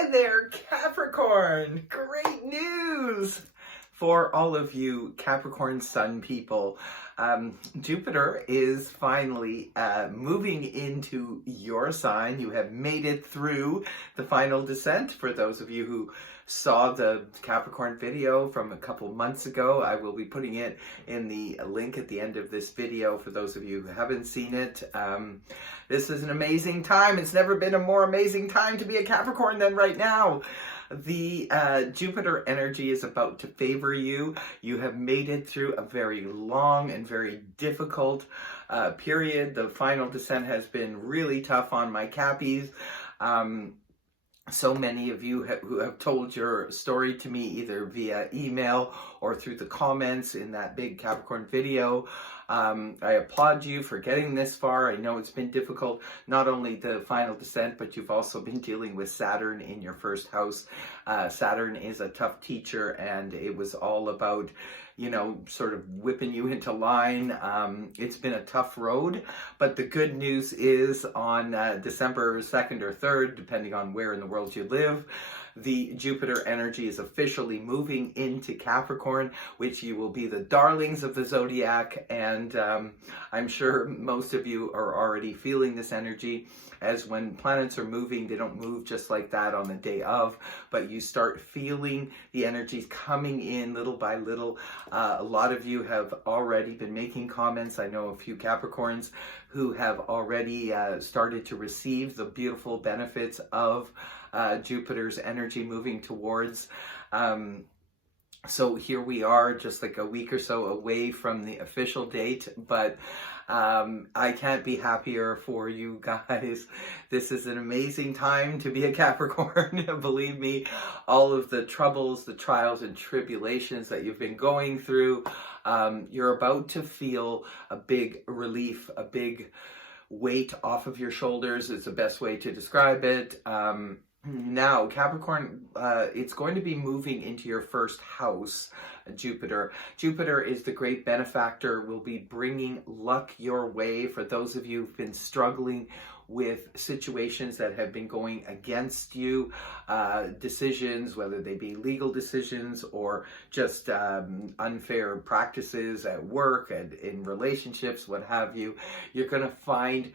Hi there, Capricorn! Great news for all of you Capricorn Sun people. Jupiter is finally moving into your sign. You have made it through the final descent. For those of you who saw the Capricorn video from a couple months ago, I will be putting it in the link at the end of this video for those of you who haven't seen it. This is an amazing time. It's never been a more amazing time to be a Capricorn than right now. The Jupiter energy is about to favor you. You have made it through a very long and very difficult period. The final descent has been really tough on my Cappies. So many of you who have told your story to me either via email or through the comments in that big Capricorn video. I applaud you for getting this far. I know it's been difficult, not only the final descent, but you've also been dealing with Saturn in your first house. Saturn is a tough teacher, and it was all about, you know, sort of whipping you into line. It's been a tough road, but the good news is on December 2nd or 3rd, depending on where in the world you live, the Jupiter energy is officially moving into Capricorn, which you will be the darlings of the Zodiac, and I'm sure most of you are already feeling this energy, as when planets are moving, they don't move just like that on the day of, but you start feeling the energies coming in little by little. A lot of you have already been making comments. I know a few Capricorns who have already started to receive the beautiful benefits of Jupiter's energy moving towards. So here we are, just like a week or so away from the official date, but I can't be happier for you guys. This is an amazing time to be a Capricorn. Believe me, all of the troubles, the trials and tribulations that you've been going through, you're about to feel a big relief, a big weight off of your shoulders is the best way to describe it. Now, Capricorn, it's going to be moving into your first house, Jupiter. Jupiter is the great benefactor, will be bringing luck your way for those of you who've been struggling with situations that have been going against you, decisions, whether they be legal decisions or just unfair practices at work and in relationships, what have you. You're going to find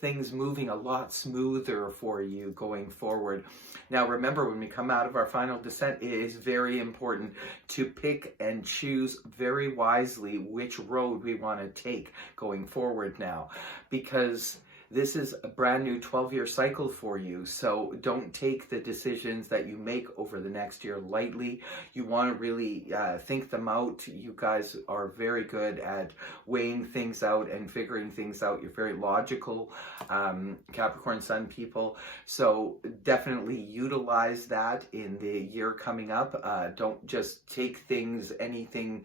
things moving a lot smoother for you going forward. Now, remember, when we come out of our final descent, it is very important to pick and choose very wisely which road we want to take going forward now, because this is a brand new 12-year cycle for you, so don't take the decisions that you make over the next year lightly. You want to really think them out. You guys are very good at weighing things out and figuring things out. You're very logical, Capricorn Sun people, so definitely utilize that in the year coming up. Don't just take anything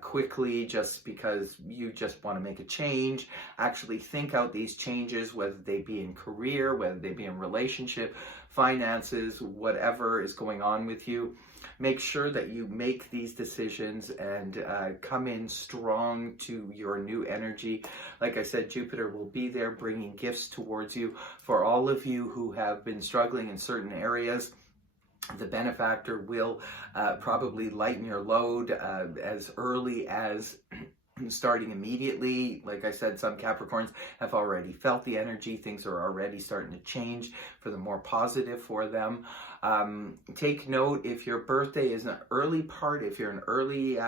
quickly just because you just want to make a change. Actually think out these changes, whether they be in career, whether they be in relationship, finances, whatever is going on with you. Make sure that you make these decisions and come in strong to your new energy. Like I said, Jupiter will be there bringing gifts towards you. For all of you who have been struggling in certain areas, the benefactor will probably lighten your load as early as starting immediately. Like I said, some Capricorns have already felt the energy. Things are already starting to change for the more positive for them. Take note, if your birthday is an early part, if you're an early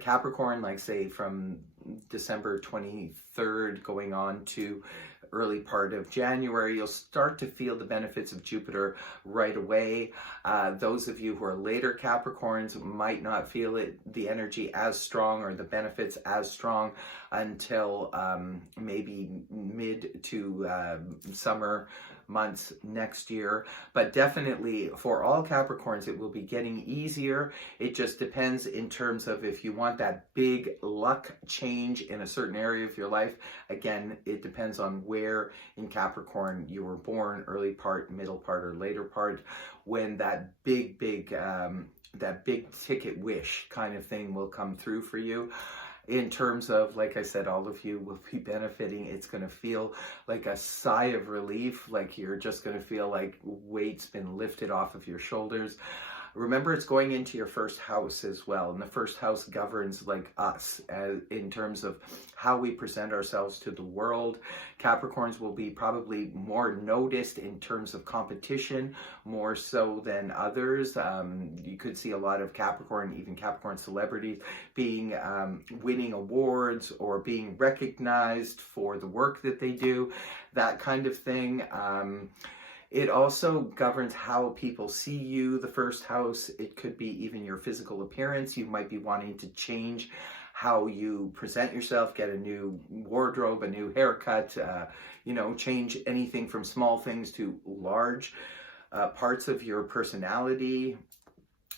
Capricorn, like say from December 23rd going on to early part of January, you'll start to feel the benefits of Jupiter right away. Those of you who are later Capricorns might not feel the energy as strong or the benefits as strong until maybe mid to summer months next year. But definitely for all Capricorns, it will be getting easier. It just depends in terms of if you want that big luck change in a certain area of your life. Again, it depends on where in Capricorn you were born, early part, middle part, or later part, when that big ticket wish kind of thing will come through for you. in terms of, like I said, all of you will be benefiting. It's going to feel like a sigh of relief, like you're just going to feel like weight's been lifted off of your shoulders. Remember, it's going into your first house as well. And the first house governs like us in terms of how we present ourselves to the world. Capricorns will be probably more noticed in terms of competition, more so than others. You could see a lot of Capricorn, even Capricorn celebrities being winning awards or being recognized for the work that they do, that kind of thing. It also governs how people see you, the first house. It could be even your physical appearance. You might be wanting to change how you present yourself, get a new wardrobe, a new haircut, change anything from small things to large parts of your personality.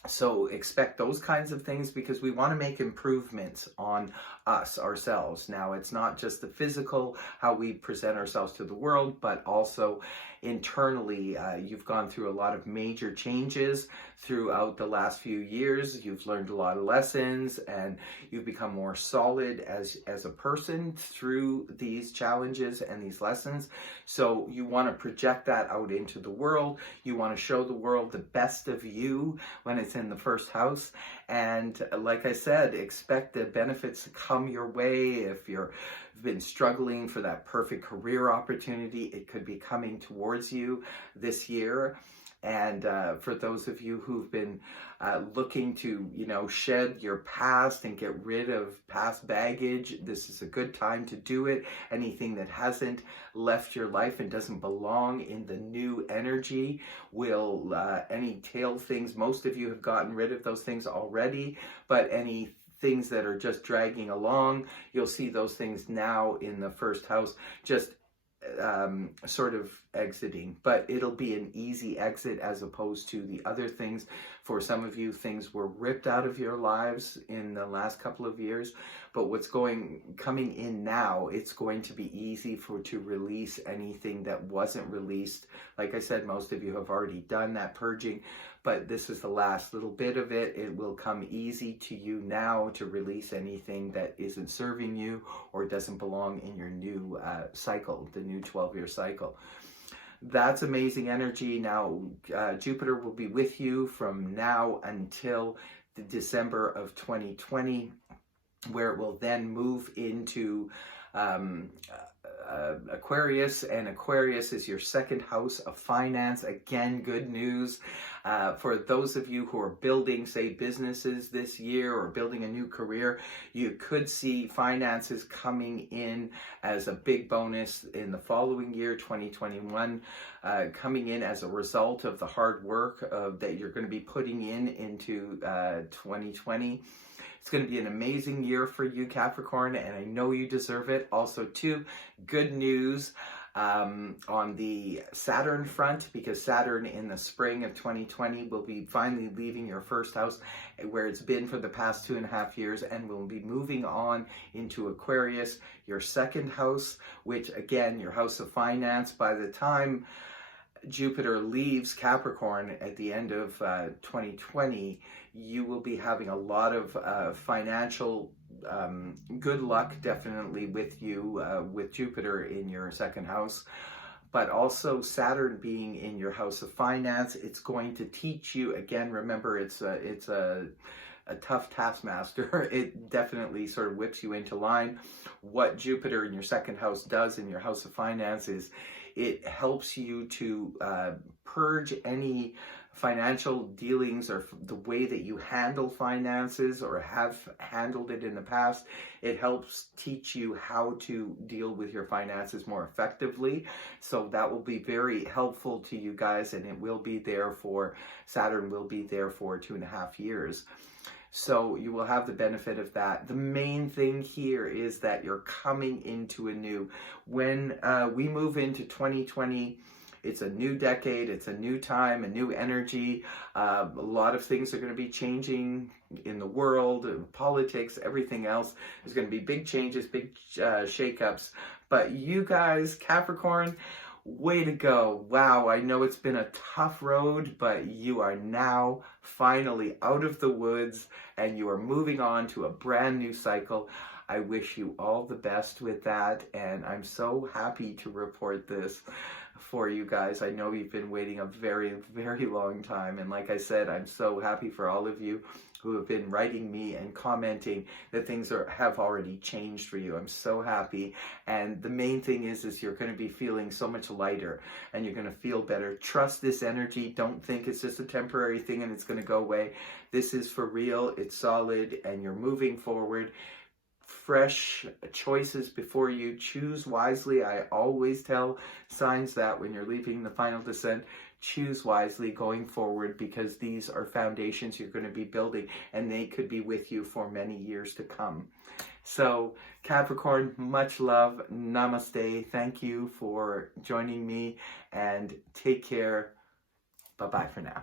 So expect those kinds of things because we want to make improvements on us, ourselves. Now, it's not just the physical, how we present ourselves to the world, but also internally. You've gone through a lot of major changes throughout the last few years. You've learned a lot of lessons and you've become more solid as a person through these challenges and these lessons. So you want to project that out into the world. You want to show the world the best of you when it's in the first house. And like I said, expect the benefits to come your way. If you've been struggling for that perfect career opportunity, it could be coming towards you this year. And for those of you who've been looking to, shed your past and get rid of past baggage, this is a good time to do it. Anything that hasn't left your life and doesn't belong in the new energy will, any tail things, most of you have gotten rid of those things already, but any things that are just dragging along, you'll see those things now in the first house, just sort of exiting, but it'll be an easy exit as opposed to the other things. For some of you, things were ripped out of your lives in the last couple of years, but coming in now, it's going to be easy to release anything that wasn't released. Like I said, most of you have already done that purging, but this is the last little bit of it. It will come easy to you now to release anything that isn't serving you or doesn't belong in your new cycle, the new 12-year cycle. That's amazing energy. Now, Jupiter will be with you from now until the December of 2020, where it will then move into Aquarius, and Aquarius is your second house of finance. Again, good news for those of you who are building, say, businesses this year or building a new career. You could see finances coming in as a big bonus in the following year, 2021, coming in as a result of the hard work that you're going to be putting into 2020. It's going to be an amazing year for you, Capricorn, and I know you deserve it. Also, too, good news on the Saturn front, because Saturn in the spring of 2020 will be finally leaving your first house where it's been for the past 2.5 years and will be moving on into Aquarius, your second house, which again, your house of finance. By the time Jupiter leaves Capricorn at the end of 2020, you will be having a lot of financial good luck, definitely with you, with Jupiter in your second house. But also Saturn being in your house of finance, it's going to teach you, again, remember, it's a tough taskmaster. It definitely sort of whips you into line. What Jupiter in your second house does in your house of finance is it helps you to purge any financial dealings or the way that you handle finances or have handled it in the past. It helps teach you how to deal with your finances more effectively. So that will be very helpful to you guys, and it will be there for, Saturn will be there for 2.5 years. So you will have the benefit of that. The main thing here is that you're coming into a new, when we move into 2020, it's a new decade, it's a new time, a new energy. A lot of things are going to be changing in the world, in politics, everything else. There's going to be big changes, big shakeups. But you guys, Capricorn, way to go. Wow, I know it's been a tough road, but you are now finally out of the woods and you are moving on to a brand new cycle. I wish you all the best with that, and I'm so happy to report this for you guys. I know you've been waiting a very, very long time, and like I said, I'm so happy for all of you who have been writing me and commenting that things have already changed for you. I'm so happy, and the main thing is you're going to be feeling so much lighter, and you're going to feel better. Trust this energy. Don't think it's just a temporary thing and it's going to go away. This is for real. It's solid, and you're moving forward. Fresh choices before you. Choose wisely. I always tell signs that when you're leaving the final descent, choose wisely going forward, because these are foundations you're going to be building, and they could be with you for many years to come. So Capricorn, much love. Namaste. Thank you for joining me, and take care. Bye-bye for now.